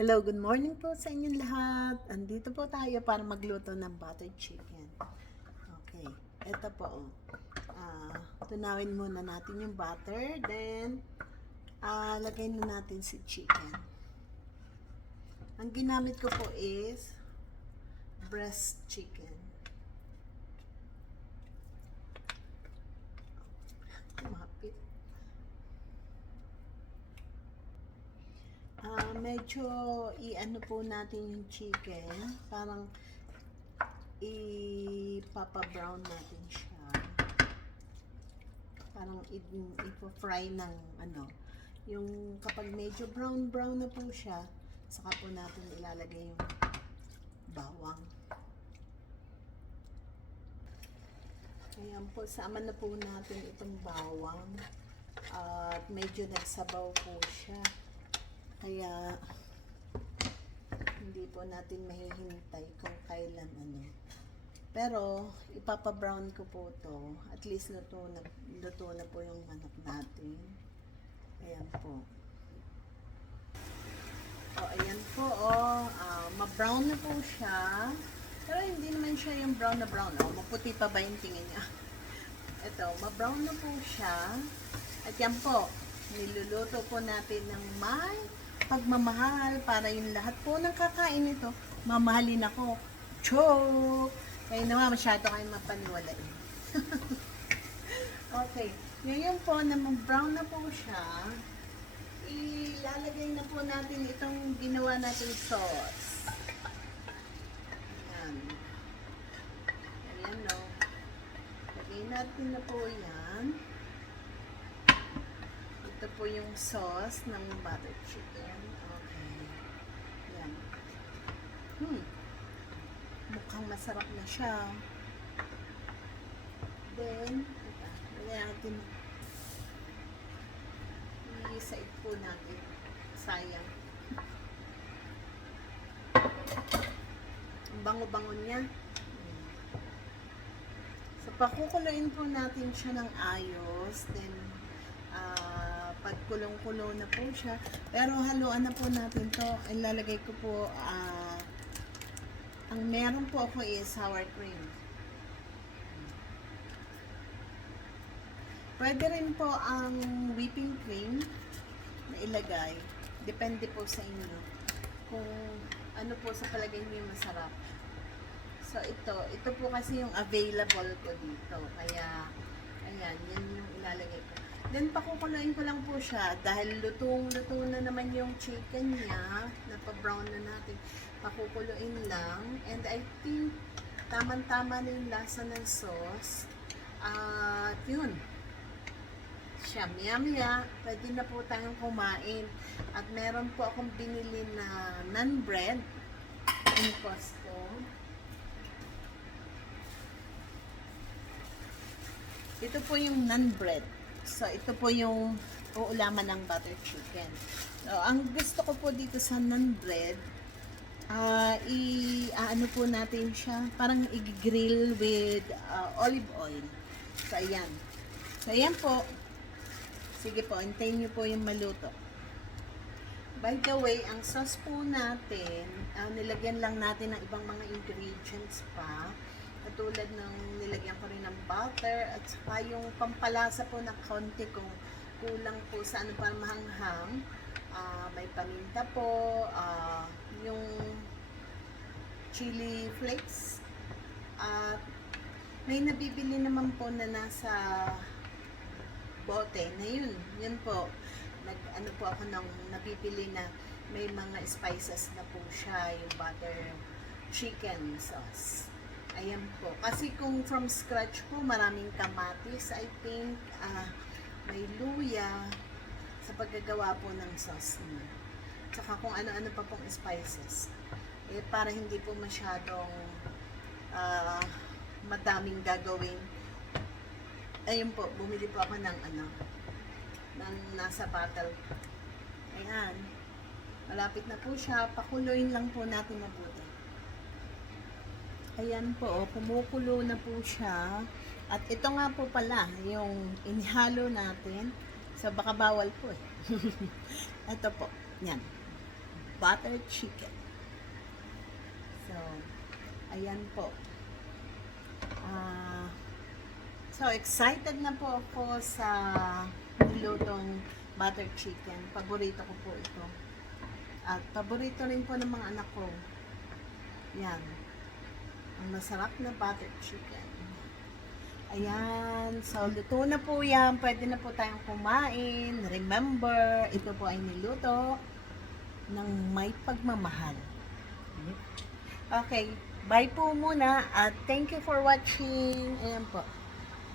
Hello, good morning po sa inyong lahat. Andito po tayo para magluto ng buttered chicken. Okay, eto po. Tunawin muna natin yung butter. Then, lagay na natin si chicken. Ang ginamit ko po is breast chicken. Mapit. Medyo i-ano po natin yung chicken. Parang ipapa-brown natin siya. Parang ipo-fry ng yung kapag medyo brown na po siya, saka po natin ilalagay yung bawang. Ayan po, sama na po natin itong bawang. At medyo nagsabaw po siya. Kaya hindi po natin mahihintay kung kailan Pero ipapa-brown ko po to. At least luto na po yung manok natin. Ayan po. Ayan po ma-brown na po siya. Pero hindi naman siya yung brown na brown. Maputi pa ba yung tingin niya? Ito, ma-brown na po siya. At yan po, niluluto po natin ng may pagmamahal para yung lahat po ng kakain nito, mamahalin ako. Choke! Kaya naman masyado kayong mapaniwalain. Okay. Ngayon po, na brown na po siya, ilalagay na po natin itong ginawa natin sauce. Ayan. Ayan no. Lagay natin na po yan. Ito po yung sauce ng buttered chicken. Okay. Yan. Mukhang masarap na siya. Then, lagyan natin. I-side po natin. Sayang. Ang bango-bango niya. So, pakukuluin po natin siya ng ayos. Then, pag kulong-kulo na po siya. Pero haluan na po natin to. Ilalagay ko po, ang meron po ako is sour cream. Pwede rin po ang whipping cream na ilagay. Depende po sa inyo. Kung ano po sa palagay niyo masarap. So, ito po kasi yung available ko dito. Kaya, ayan, yan yung ilalagay ko. Then, pakukuluin ko lang po siya dahil lutong-luto na naman yung chicken niya. Napa-brown na natin. Pakukuluin lang. And I think, tamang-tama na yung lasa ng sauce. At yun. Maya-maya, pwede na po tayong kumain. At meron po akong binili na naan bread in Costco. Ito po yung naan bread. So, ito po yung uulaman ng butter chicken. So, ang gusto ko po dito sa naan bread, ano po natin siya, parang i-grill with olive oil. So, ayan. So, ayan po. Sige po, antayin nyo po yung maluto. By the way, ang sauce po natin, nilagyan lang natin ng ibang mga ingredients pa. Katulad ng nilagyan ko rin ng butter at saka yung pampalasa po na konti kung kulang po sa ano para mahanghang. May paminta po, yung chili flakes. At may nabibili naman po na nasa bote na yun po. Ano po ako nang nabibili na may mga spices na po siya, yung butter chicken sauce. Ayan po. Kasi kung from scratch po, maraming kamatis, I think, may luya sa paggagawa po ng sauce niya. Tsaka kung ano-ano pa pong spices. Para hindi po masyadong madaming gagawin. Ayun po, bumili po ako ng ng nasa bottle. Ayan. Malapit na po siya. Pakuluin lang po natin mabuti. Ayan po, kumukulo na po siya. At ito nga po pala, yung inihalo natin. So, baka bawal po eh. Ito po, yan. butter chicken. So, ayan po. So, excited na po ako sa nilutong butter chicken. Paborito ko po ito. At paborito rin po ng mga anak ko. Yan. Ang masarap na butter chicken. Ayan. So, luto na po yan. Pwede na po tayong kumain. Remember, ito po ay niluto ng may pagmamahal. Okay. Bye po muna. At thank you for watching. Ayan po.